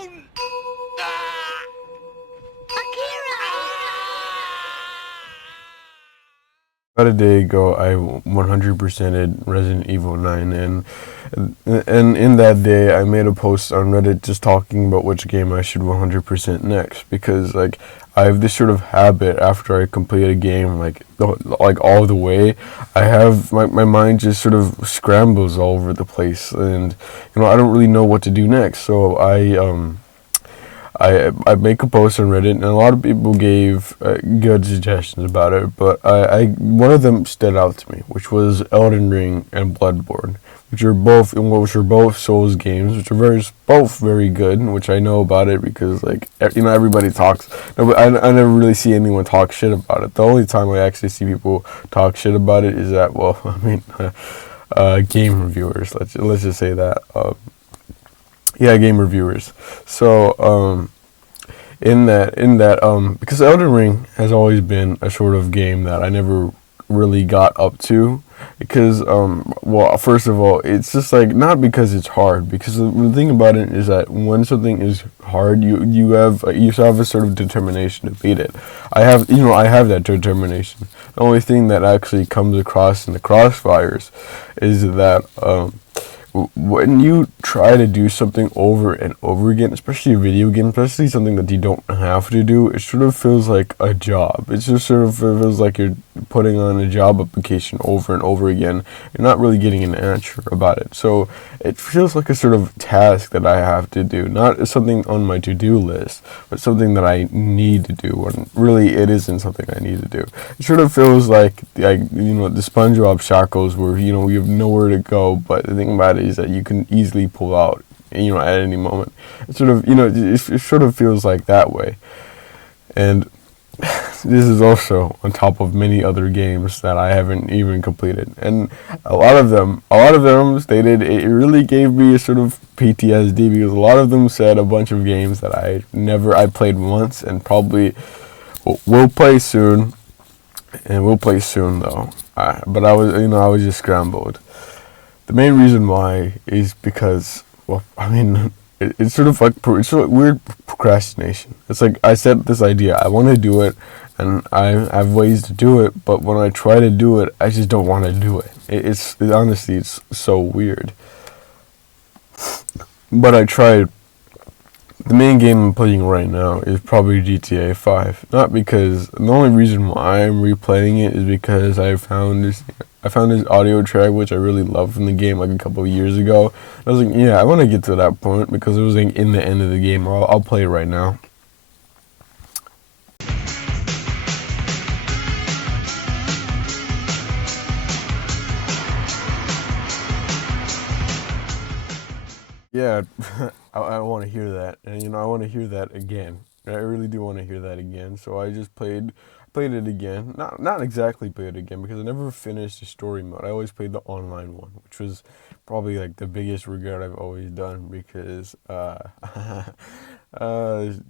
down! Ah! About a day ago, I 100%ed Resident Evil 9, and in that day, I made a post on Reddit just talking about which game I should 100% next, because like I have this sort of habit after I complete a game, like all the way, I have my mind just sort of scrambles all over the place, and I don't really know what to do next. So I make a post on Reddit, and a lot of people gave good suggestions about it. But one of them stood out to me, which was Elden Ring and Bloodborne, which are both Souls games, which are both very good. Which I know about it because everybody talks. No, but I never really see anyone talk shit about it. The only time I actually see people talk shit about it is at game reviewers. Let's just say that. Yeah, game reviewers. So, because Elden Ring has always been a sort of game that I never really got up to, because, well, first of all, it's just like, not because it's hard, because the thing about it is that when something is hard, you have a sort of determination to beat it. I have that determination. The only thing that actually comes across in the crossfires is that, when you try to do something over and over again, especially a video game, especially something that you don't have to do, it sort of feels like a job. It just sort of feels like you're putting on a job application over and over again. You're not really getting an answer about it. So it feels like a sort of task that I have to do, not something on my to-do list, but something that I need to do, when really it isn't something I need to do. It sort of feels like the SpongeBob shackles where, you have nowhere to go, but the thing about it is that you can easily pull out, at any moment. It sort of, it sort of feels like that way. And this is also on top of many other games that I haven't even completed. And a lot of them stated it really gave me a sort of PTSD, because a lot of them said a bunch of games that I played once and probably will play soon, and we'll play soon though. But I was just scrambled. The main reason why is because, well, it's sort of like it's sort of weird procrastination. It's like I set this idea, I want to do it, and I have ways to do it, but when I try to do it, I just don't want to do it. Honestly, it's so weird. But I tried. The main game I'm playing right now is probably GTA 5. Not because the only reason why I'm replaying it is because I found this audio track which I really loved from the game like a couple of years ago. I was like, yeah, I want to get to that point because it was like in the end of the game. I'll play it right now. Yeah, I want to hear that, and I want to hear that again. I really do want to hear that again. So I just played it again. Not exactly played it again because I never finished the story mode. I always played the online one, which was probably like the biggest regret I've always done because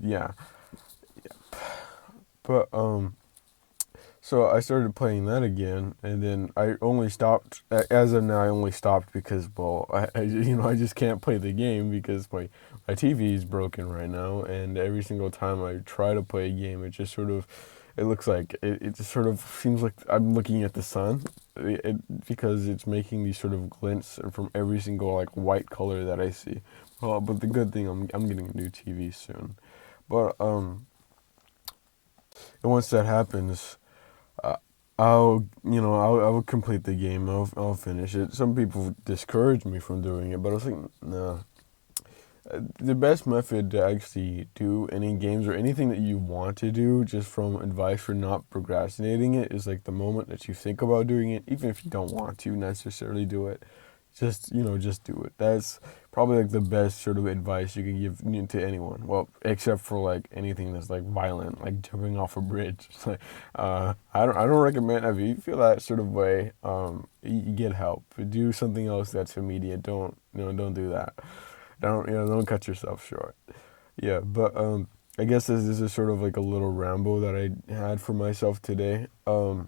yeah. But so I started playing that again, and then I only stopped. As of now, I only stopped because, well, I just can't play the game because my TV is broken right now, and every single time I try to play a game, it looks like it just sort of seems like I'm looking at the sun, because it's making these sort of glints from every single like white color that I see. Well, but the good thing, I'm getting a new TV soon, but and once that happens. Uh, I will complete the game. I'll finish it. Some people discourage me from doing it, but I was like, no. The best method to actually do any games or anything that you want to do, just from advice for not procrastinating it, is like the moment that you think about doing it, even if you don't want to necessarily do it, just do it. That's probably like the best sort of advice you can give to anyone. Well, except for like anything that's like violent, like jumping off a bridge. It's like, I don't recommend, if you feel that sort of way, you get help. Do something else that's immediate. Don't do that. Don't cut yourself short. Yeah, but I guess this is sort of like a little ramble that I had for myself today. I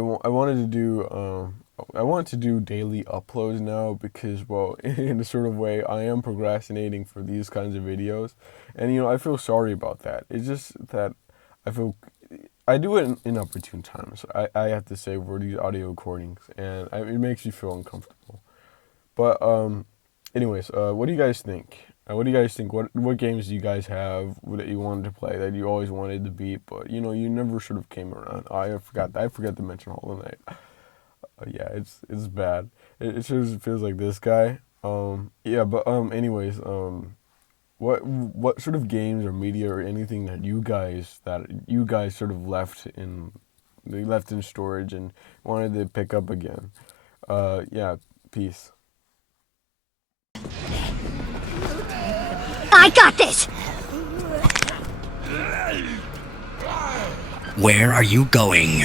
wanted to do I want to do daily uploads now because, well, in a sort of way, I am procrastinating for these kinds of videos, and I feel sorry about that. It's just that I feel I do it in inopportune times. I have to say for these audio recordings, and it makes me feel uncomfortable. But anyways, what do you guys think? What do you guys think? What games do you guys have that you wanted to play that you always wanted to beat, but you never sort of came around? I forgot to mention Hollow Knight. Yeah, it's bad. It sort of feels like this guy. Yeah, but anyways, what sort of games or media or anything that you guys sort of left in storage and wanted to pick up again? Yeah, peace. I got this! Where are you going?